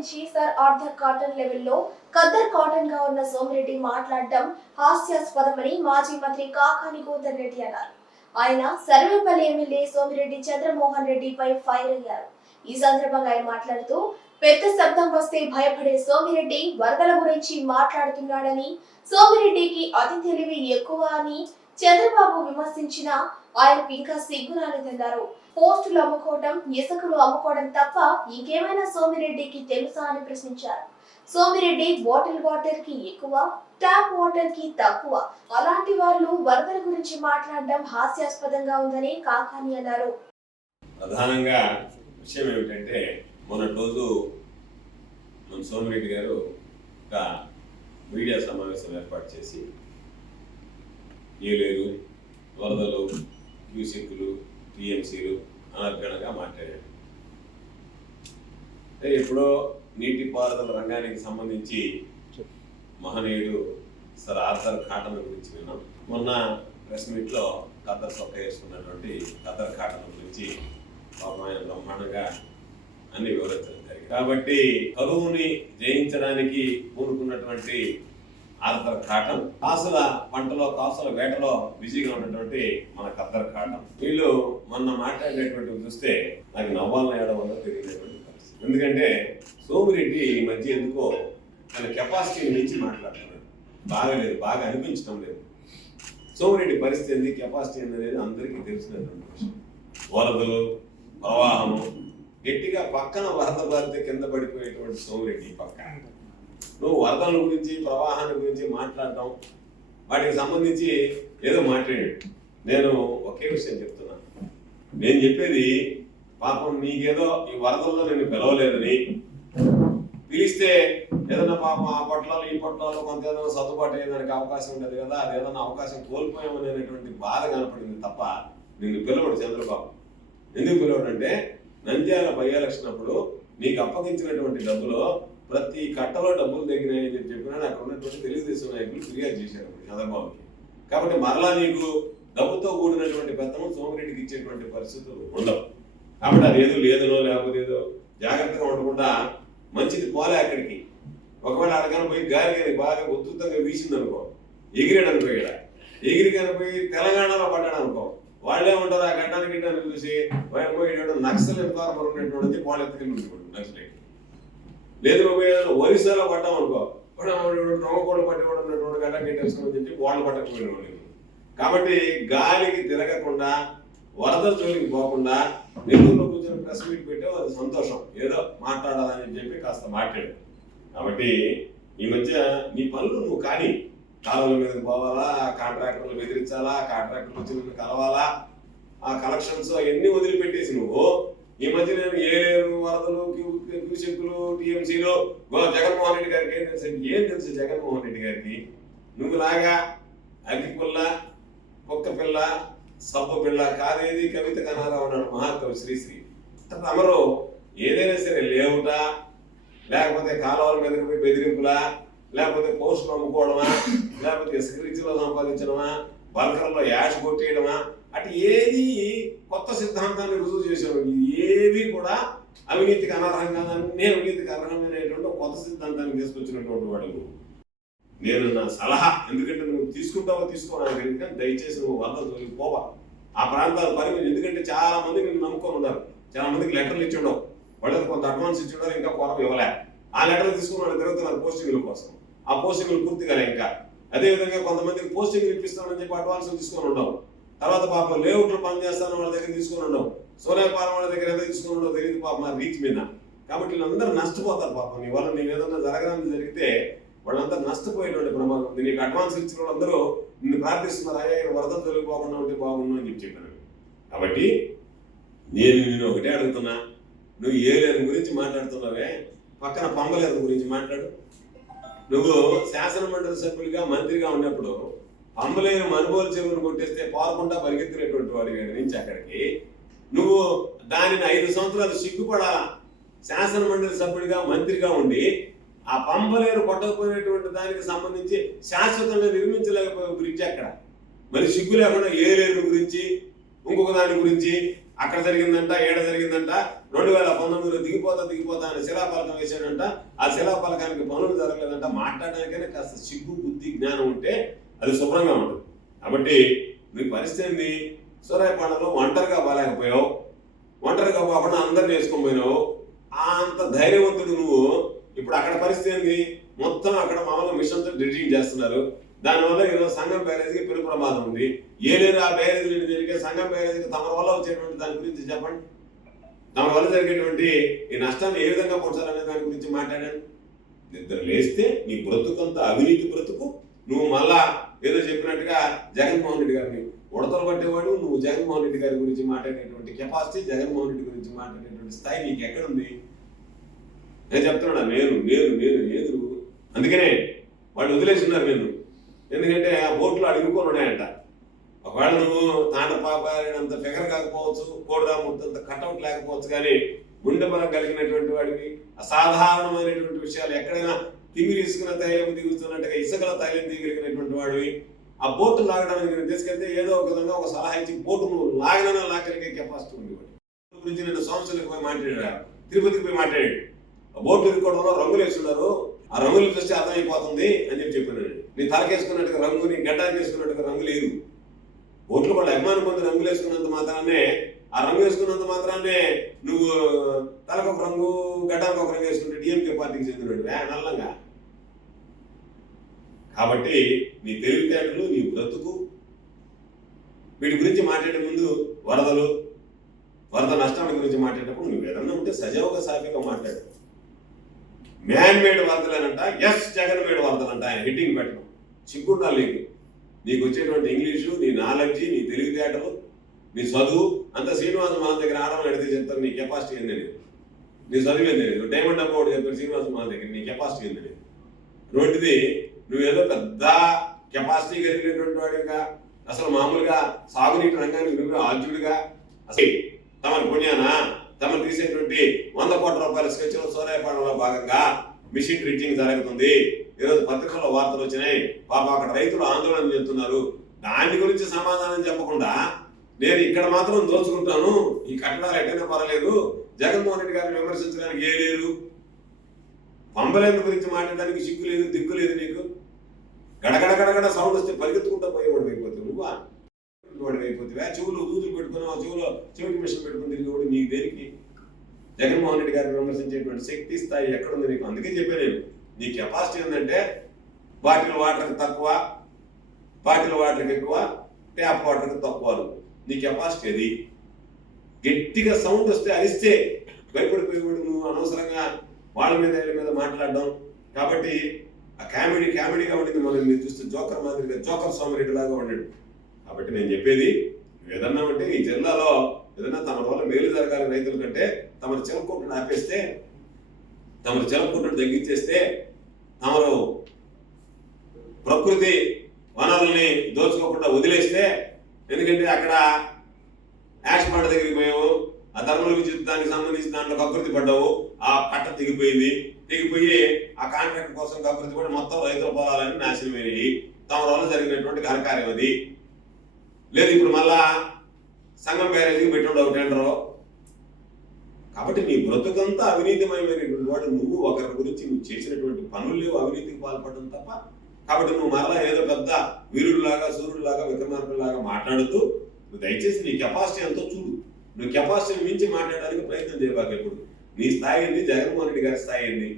నుంచి sir Arthur cotton లెవెల్లో ఖద్దర్ కాటన్గా ఉన్న సోమిరెడ్డి మాట్లాడడం హాస్యాస్పదమని మాజీ మంత్రి కాకాని గోదర్ రెడ్డి అన్నారు. ఆయన సర్వేపల్లి ఎమ్మెల్యే సోమిరెడ్డి చంద్రమోహన్ రెడ్డిపై ఫైర్ అయ్యారు. ఈ సందర్భంగా ఆయన మాట్లాడుతూ పెద్ద శబ్దం వస్తే భయపడే సోమిరెడ్డి వరదల గురించి మాట్లాడుతున్నాడని సోమిరెడ్డికి అతి తెలివి ఎక్కువ అని చంద్రబాబు విమర్శించినా ఆయనకు ఇంకా సిగ్గు రాలేదన్నారు పోస్టులు అమ్ముకోవడం ఇసుకలు అమ్ముకోవడం తప్ప ఇంకేమైనా సోమిరెడ్డికి తెలుసా అని ప్రశ్నించారు. సోమిరెడ్డి బాటిల్ వాటర్కి ఎక్కువ ట్యాప్ వాటర్కి తక్కువ. అలాంటి వాళ్ళు వరదల గురించి మాట్లాడడం హాస్యాస్పదంగా ఉందని కాకాని అన్నారు. ప్రధానంగా విషయం ఏమిటంటే మొన్నటి రోజు మన సోమిరెడ్డి గారు ఒక మీడియా సమావేశం ఏర్పాటు చేసి ఏలేరు వరదలు క్యూసెక్కులు టీఎంసీలు అనర్గణగా మాట్లాడాడు. ఎప్పుడో నీటిపారుదల రంగానికి సంబంధించి మహనీయుడు సర్ ఆర్థర్ కాటన్ గురించి విన్నాం. మొన్న ప్రెస్ మీట్లో ఖద్దర్ సొక్క వేసుకున్నటువంటి ఖద్దర్ కాటన్ గురించి పాపం ఆయన బ్రహ్మాండంగా అన్ని వివరించడం జరిగింది. కాబట్టి కరువుని జయించడానికి పూనుకున్నటువంటి ఆర్థర్ కాటన్. కాసుల పంటలో కాసుల వేటలో బిజీగా ఉన్నటువంటి మన కద్దర్ కాటన్. వీళ్ళు మొన్న మాట్లాడేటువంటి చూస్తే నాకు నవ్వాలని ఏడవలో తెలియనటువంటి పరిస్థితి. ఎందుకంటే సోమిరెడ్డి ఈ మధ్య ఎందుకో తన కెపాసిటీని మించి మాట్లాడుతున్నాడు. బాగలేదు బాగా అనిపించడం లేదు. సోమిరెడ్డి పరిస్థితి ఏంది? కెపాసిటీ అనేది అందరికీ తెలిసినటువంటి విషయం. వరదలు ప్రవాహము గట్టిగా పక్కన వరద బారితే కింద పడిపోయేటువంటి సోమిరెడ్డి పక్క. నువ్వు వరదల గురించి ప్రవాహాన్ని గురించి మాట్లాడటం వాటికి సంబంధించి ఏదో మాట్లాడాడు నేను ఒకే విషయం చెప్తున్నాను నేను చెప్పేది పాపం నీకేదో ఈ వరదల్లో నేను పిలవలేదని. పిలిస్తే ఏదైనా పాపం ఆ పట్లలో ఈ పొట్లాలు కొంత ఏదైనా సర్దుబాటు అయ్యేదానికి అవకాశం ఉండదు కదా. అది ఏదైనా అవకాశం కోల్పోయామనేటువంటి బాధ కనపడింది తప్ప నిన్ను పిలవడు చంద్రబాబు. ఎందుకు పిలవడంటే నంద్యాల బై అప్పుడు నీకు అప్పగించినటువంటి డబ్బులో ప్రతి కట్టలో డబ్బులు తగ్గినాయని చెప్పి చెప్పినా అక్కడ ఉన్నటువంటి తెలుగుదేశం నాయకులు ఫిర్యాదు చేశారు చంద్రబాబుకి. కాబట్టి మరలా నీకు డబ్బుతో కూడినటువంటి పెత్తనం సోమిరెడ్డికి ఇచ్చేటువంటి పరిస్థితులు ఉండవు. కాబట్టి అది ఏదో లేదనో లేకపోతే ఏదో జాగ్రత్తగా ఉండకుండా మంచిది పోలే అక్కడికి. ఒకవేళ అడగని పోయి గాలి కానీ బాగా ఉధృతంగా వీసింది అనుకో ఎగిరాడు అనుకో ఇక్కడ ఎగిరి కనిపోయి తెలంగాణలో పడ్డాడు అనుకో వాళ్ళే ఉంటారు ఆ గడ్డానికి చూసి పోయేటప్పుడు నక్సల్ ఇన్ఫార్మర్ ఉన్నటువంటి వాళ్ళు ఎత్తుకెళ్ళి నక్సలైట్. లేదు నువ్వు ఏదైనా ఒరిస్సాలో పడ్డాం అనుకో. నమ్మకోళ్ళు పట్టేవాడు ఉన్నటువంటి గడ్డ చెప్పి వాళ్ళు పట్టకపోయిన కాబట్టి గాలికి తిరగకుండా వరద జోలికి పోకుండా నెల్లూరులో కూర్చొని ప్రెస్ మీట్ పెట్టావు అది సంతోషం. ఏదో మాట్లాడాలని చెప్పి కాస్త మాట్లాడు. కాబట్టి ఈ మధ్య నీ పనులు నువ్వు కానీ కాలువల మీదకి పోవాలా కాంట్రాక్టర్లు బెదిరించాలా కాంట్రాక్టర్లు వచ్చి నిన్ను కలవాలా ఆ కలెక్షన్స్ అవన్నీ వదిలిపెట్టేసి నువ్వు ఈ మధ్య నేను ఏలేరు వరదలు క్యూ- టీఎంసీలో జగన్మోహన్ రెడ్డి గారికి ఏం తెలుసు? ఏం తెలుసు జగన్మోహన్ రెడ్డి గారికి? నువ్వు లాగా అగ్గిపుల్ల కుక్క పిల్ల సబ్బు పిల్ల కాదేది కవిత కనారావు ఉన్నాడు మహాకవి శ్రీశ్రీ. తమరు ఏదైనా సరే లేవుట లేకపోతే కాలువల మీద పోయి బెదిరింపులా లేకపోతే పోస్టులు అమ్ముకోవడమా లేకపోతే ఇసుక రీతిలో సంపాదించడమా బల్కర్లో యాష్ కొట్టేయడమా అటు ఏది కొత్త సిద్ధాంతాన్ని రుజువు చేసేవాడు ఏవి కూడా అవినీతికి అనర్హంగా నేను అవినీతికి అర్హమైనటువంటి కొత్త సిద్ధాంతాన్ని తీసుకొచ్చినటువంటి వాడు నేను నా సలహా ఎందుకంటే నువ్వు తీసుకుంటావో తీసుకోవాలి కానీ దయచేసి నువ్వు వరద జోలికి పోవా. ఆ ప్రాంతాలు పరిమితి ఎందుకంటే చాలా మంది నేను నమ్ముకొని ఉన్నారు. చాలా మందికి లెటర్లు ఇచ్చి ఉండవు. వాళ్ళకి కొంత అడ్వాన్స్ ఇచ్చి ఉండరు ఇంకా కొరకు ఇవ్వలే. ఆ లెటర్లు తీసుకుని వాళ్ళు తిరుగుతున్నారు పోస్టింగ్ల కోసం. ఆ పోస్టింగ్లు పూర్తిగా ఇంకా. అదేవిధంగా కొంతమందికి పోస్టింగ్లు ఇప్పిస్తామని చెప్పి అడ్వాన్స్ తీసుకొని ఉండవు. తర్వాత పాపం లేఅవుట్లు పనిచేస్తాను వాళ్ళ దగ్గర తీసుకుని ఉండవు. సూర్యపాలెం వాళ్ళ దగ్గర ఎంత తీసుకుని ఉండవు తెలియదు పాపం ఆ రీచ్ మీద. కాబట్టి వీళ్ళందరూ నష్టపోతారు పాపం. నీ వల్ల నేను ఏదన్నా జరగడానికి జరిగితే వాళ్ళందరూ నష్టపోయేటువంటి ప్రమాదం. ఉంది నీకు అడ్వాన్స్ ఇచ్చిన వాళ్ళందరూ నిన్ను ప్రార్థిస్తున్నారు అయ్యా ఈయన వరద తొలగిపోకుండా ఉంటే బాగుండు అని చెప్పి చెప్పాను కాబట్టి నేను నిన్ను ఒకటే అడుగుతున్నా నువ్వు ఏ లేని గురించి మాట్లాడుతున్నావే పక్కన పొంగలేదు గురించి మాట్లాడు. నువ్వు శాసన మండలి సభ్యులుగా మంత్రిగా ఉన్నప్పుడు అమ్మలేని మనుబోలు చెరువును కొట్టేస్తే పాల్గొండా పరిగెత్తినటువంటి వాడి నుంచి అక్కడికి. నువ్వు దానిని ఐదు సంవత్సరాలు సిగ్గుపడాలా? శాసన మండలి సభ్యుడిగా మంత్రిగా ఉండి ఆ పంపలేరు కొట్టకపోయినటువంటి దానికి సంబంధించి శాశ్వతంగా నిర్మించలేకపోయే బ్రిడ్జ్ అక్కడ మరి సిగ్గు లేకుండా ఏ లేరు గురించి ఇంకొక దాని గురించి అక్కడ జరిగిందంట ఏడ జరిగిందంట రెండు వేల పంతొమ్మిదిలో దిగిపోతా దిగిపోతా అని శిలాపలకం వేసాడంట ఆ శిలాపలకానికి పనులు జరగలేదంట. మాట్లాడడానికైనా కాస్త సిగ్గు బుద్ధి జ్ఞానం ఉంటే అది శుభ్రంగా ఉంటుంది. కాబట్టి నీ పరిస్థితి ఏంది సూర్యాపండలో ఒంటరిగా బాగాలేకపోయావు ఒంటరిగా పోకుండా అందరిని వేసుకొని పోయినావు అంత ధైర్యవంతుడు నువ్వు ఇప్పుడు అక్కడ పరిస్థితి ఏంది? మొత్తం అక్కడ మామూలుగా మిషన్తో డ్రిడ్జింగ్ చేస్తున్నారు. దానివల్ల ఈరోజు సంఘం బ్యారేజ్కి పెను ప్రమాదం ఉంది. ఏ లేదు ఆ బ్యారేజ్ లేని జరిగే సంఘం బ్యారేజ్కి తమ వల్ల వచ్చేటువంటి దాని గురించి చెప్పండి. తమ వల్ల జరిగేటువంటి ఈ నష్టాన్ని ఏ విధంగా పొంచాలనే దాని గురించి మాట్లాడండి. నిద్ర లేస్తే నీ బ్రతుకంతా అవినీతి బ్రతుకు. నువ్వు మళ్ళా ఏదో చెప్పినట్టుగా జగన్మోహన్ రెడ్డి గారిని ఉడతలు పట్టేవాడు నువ్వు జగన్మోహన్ రెడ్డి గారి గురించి మాట్లాడేటువంటి కెపాసిటీ జగన్మోహన్ రెడ్డి గురించి మాట్లాడేటువంటి స్థాయి నీకు ఎక్కడుంది నేను చెప్తున్నా నేను నేను నేను లేదు అందుకనే వాళ్ళు వదిలేస్తున్నారు నేను ఎందుకంటే ఆ బోట్లు అడుగుకొని ఉన్నాయంట. ఒకవేళ నువ్వు తాండ్ర పాపాడినంత ఫిగర్ కాకపోవచ్చు కోడిరాముడంత కటౌట్ లేకపోవచ్చు కానీ గుండె బలం కలిగినటువంటి వాడివి అసాధారణమైనటువంటి విషయాలు ఎక్కడైనా తిమిరి ఇసుకున్న తైలం దిగుతున్నట్టుగా ఇసుకల తైలం దిగలిగినటువంటి వాడివి. ఆ బోటు లాగడానికి నేను తీసుకెళ్తే ఏదో ఒక విధంగా ఒక సలహా ఇచ్చి బోటు నువ్వు లాగలిగే కెపాసిటీ ఉంది గురించి నేను సంవత్సరాలకు పోయి మాట్లాడాడు తిరుపతికి పోయి మాట్లాడాడు. ఆ బోటు ఇరుకోవడంలో రంగులు వేస్తున్నారు ఆ రంగులు చూస్తే అర్థమైపోతుంది అని చెప్పి చెప్పాను నీ తలకేసుకున్నట్టుగా రంగు నీ గడ్డానికి వేసుకున్నట్టుగా రంగు లేదు. ఓట్లు వాళ్ళ అభిమానం పొంది రంగులు వేసుకున్నంత మాత్రాన్నే ఆ రంగు వేసుకున్నంత మాత్రాన్నే నువ్వు తలకు ఒక రంగు గడ్డానికి ఒక రంగు వేసుకుంటే జాతికి పార్టీకి నల్లంగా కాబట్టి నీ తెలివితేటలు నీ బ్రతుకు వీటి గురించి మాట్లాడే ముందు వరదలు వరద నష్టాల గురించి మాట్లాడేటప్పుడు నువ్వు ఏదన్నా ఉంటే సజావుగా సాఫీగా మాట్లాడు. మ్యాన్ మేడ్ వరదలేనంట ఎస్ జగన్ మేడ్ వరదలంట ఆయన హెడ్డింగ్ పెట్టడం. సిగ్గుండా లేదు నీకు వచ్చేటువంటి ఇంగ్లీషు నీ నాలెడ్జి నీ తెలివితేటలు నీ చదువు అంత శ్రీనివాస మా దగ్గర ఆడవాళ్ళు అడిగితే చెప్తారు నీ కెపాసిటీ అని నీ చదువు లేదు. డైమండ్ అబ్బా చెప్పిన శ్రీనివాస మా దగ్గర నీ కెపాసిటీ ఏంది అనేది రెండుది నువ్వేదో పెద్ద కెపాసిటీ కలిగినటువంటి వాడిగా అసలు మామూలుగా సాగునీటి రంగానికి నువ్వు ఆద్యుడిగా అసలు తమను పుణ్యానా? తమను తీసేటువంటి వంద కోట్ల రూపాయల స్కెచ్ల సూర్యాపడంలో భాగంగా మిషన్ డ్రిడ్జింగ్ జరుగుతుంది. ఈరోజు పత్రికల్లో వార్తలు వచ్చినాయి. పాప అక్కడ రైతులు ఆందోళన చెందుతున్నారు. దాని గురించి సమాధానం చెప్పకుండా నేను ఇక్కడ మాత్రం దోచుకుంటాను. ఈ కట్టడాలు ఎట్టైనా పర్వాలేదు. జగన్మోహన్ రెడ్డి గారిని విమర్శించడానికి ఏ లేరు? పంబలేని గురించి మాట్లాడడానికి సిగ్గు లేదు దిక్కు లేదు నీకు? గడగడ గడగడ సౌండ్ వస్తే పరిగెత్తుకుంటా పోయేవాడు అయిపోతావు నువ్వా? వాడు అయిపోతావా? చెవులు దూదులు పెట్టుకుని ఆ చెవులో చెవిటి మిషన్ పెట్టుకుని తిరిగేవాడు నీకు దేనికి? జగన్మోహన్ రెడ్డి గారిని విమర్శించేటువంటి శక్తి స్థాయి ఎక్కడుంది నీకు? అందుకే చెప్పాను నేను. నీ కెపాసిటీ ఏంటంటే బాటిల్ వాటర్కి తక్కువ బాటిల్ వాటర్కి ఎక్కువ ట్యాప్ వాటర్కి తక్కువ. నీ కెపాసిటీ అది. గట్టిగా సౌండ్ వస్తే అరిస్తే భయపడిపోయేవాడు నువ్వు అనవసరంగా వాళ్ళ మీద వీళ్ళ మీద మాట్లాడడం. కాబట్టి ఆ కామెడీ కామెడీగా ఉండింది మనం మీరు చూస్తే జోకర్ మాదిరిగా జోకర్ సోమరెడ్డి లాగా ఉండాడు. కాబట్టి నేను చెప్పేది ఏదన్నా ఉంటే ఈ జిల్లాలో ఏదన్నా తమ వల్ల మేలు జరగాలి రైతుల కంటే తమరు చిలకొట్టును ఆపేస్తే తమరు చిలకొట్టును తగ్గించేస్తే తమరు ప్రకృతి వనరుల్ని దోచుకోకుండా వదిలేస్తే ఎందుకంటే అక్కడ యాష్ పంట దగ్గరికి పోయావు ఆ ధర్మల విద్యుత్ దానికి సంబంధించి దాంట్లో కకృతి పడ్డావు ఆ పట్ట తెగిపోయింది. తెగిపోయి ఆ కాంట్రాక్ట్ కోసం కకృతి పడి మొత్తం రైతుల పొలాలని నాశనమైనవి తమ వల్ల జరిగినటువంటి ఘనకార్యం అది. లేదు ఇప్పుడు మళ్ళా సంఘం బ్యారేజీకి పెట్టుండవు టెండరు కాబట్టి నీ బ్రతుకంతా అవినీతిమయమైనటువంటి వాడు. నువ్వు ఒకరి గురించి నువ్వు చేసినటువంటి పనులు లేవు అవినీతికి పాల్పడడం తప్ప. కాబట్టి నువ్వు మరలా ఏదో పెద్ద వీరుడిలాగా సూర్యుడిలాగా విక్రమార్కుడిలాగా మాట్లాడుతూ నువ్వు దయచేసి నీ కెపాసిటీ ఎంతో చూడు. నువ్వు కెపాసిటీని మించి మాట్లాడడానికి ప్రయత్నం చేయబాక ఎప్పుడు నీ స్థాయి ఏంది? జగన్మోహన్ రెడ్డి గారి స్థాయి ఏంది?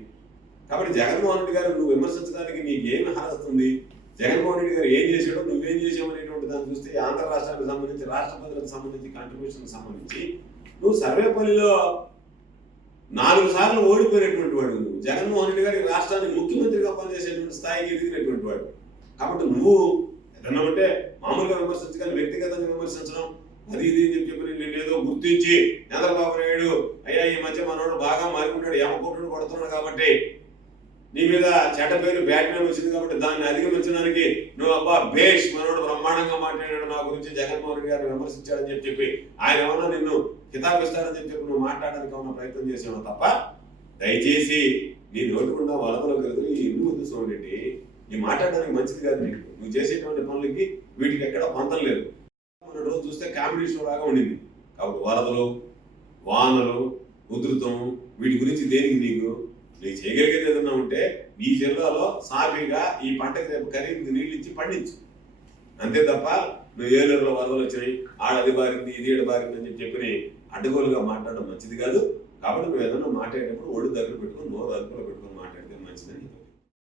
కాబట్టి జగన్మోహన్ రెడ్డి గారు నువ్వు విమర్శించడానికి నీకు ఏమి హారస్తుంది జగన్మోహన్ రెడ్డి గారు ఏం చేశాడో నువ్వేం చేసావు అనేటువంటి దాన్ని చూస్తే ఆంధ్ర రాష్ట్రానికి సంబంధించి రాష్ట్ర ప్రజలకు సంబంధించి కాంట్రిబ్యూషన్ సంబంధించి నువ్వు సర్వేపల్లిలో నాలుగు సార్లు ఓడిపోయినటువంటి వాడు నువ్వు. జగన్మోహన్ రెడ్డి గారి రాష్ట్రానికి ముఖ్యమంత్రిగా పనిచేసేటువంటి స్థాయికి ఎదిగినటువంటి వాడు. కాబట్టి నువ్వు ఏదన్నా ఉంటే మామూలుగా కానీ వ్యక్తిగతంగా విమర్శించడం. అది ఇది అని చెప్పి నేను ఏదో గుర్తించి చంద్రబాబు నాయుడు అయ్యా ఈ మధ్య మనోడు బాగా మారుకుంటాడు ఏమకుంటుడు కొడుతున్నాడు కాబట్టి నీ మీద చెట్ట పేరు బ్యాట్మెన్ వచ్చింది కాబట్టి దాన్ని అధిగమించడానికి నువ్వు అబ్బా భేష్ మనోడు బ్రహ్మాండంగా మాట్లాడాడు నా గురించి జగన్మోహన్ రెడ్డి గారు విమర్శించాడని చెప్పి చెప్పి ఆయన ఏమన్నా నిన్ను కితాబిస్తాడని చెప్పి చెప్పి నువ్వు మాట్లాడడానికి ఏమన్నా ప్రయత్నం చేసావు తప్ప? దయచేసి నీ నోటుకుండా వరదలో కలిగి ఈ ఇల్లు వద్దు సోమరెడ్డి. ఈ మాట్లాడడానికి మంచిది కాదు నీకు. నువ్వు చేసేటువంటి పనులకి వీటికి ఎక్కడ పొంతం లేదు. మొన్న రోజు చూస్తే కామెడీ షో లాగా ఉండింది. కాబట్టి వరదలు వానలు ఉధృతం వీటి గురించి దేనికి నీకు? నీకు చేయగలిగేది ఏదన్నా ఉంటే ఈ జిల్లాలో సాఫీగా ఈ పంటకి రేపు ఖరీఫ్కి నీళ్ళు ఇచ్చి పండించు. అంతే తప్ప నువ్వు ఏలూరులో వరదలు వచ్చినాయి ఆడ అది బారింది ఇది ఏడు బారింది అని చెప్పి అడ్డగోలుగా మాట్లాడడం మంచిది కాదు. కాబట్టి నువ్వు ఏదన్నా మాట్లాడేటప్పుడు ఒళ్ళు దగ్గర పెట్టుకొని నోరు అదుపులో పెట్టుకొని మాట్లాడితే మంచిదని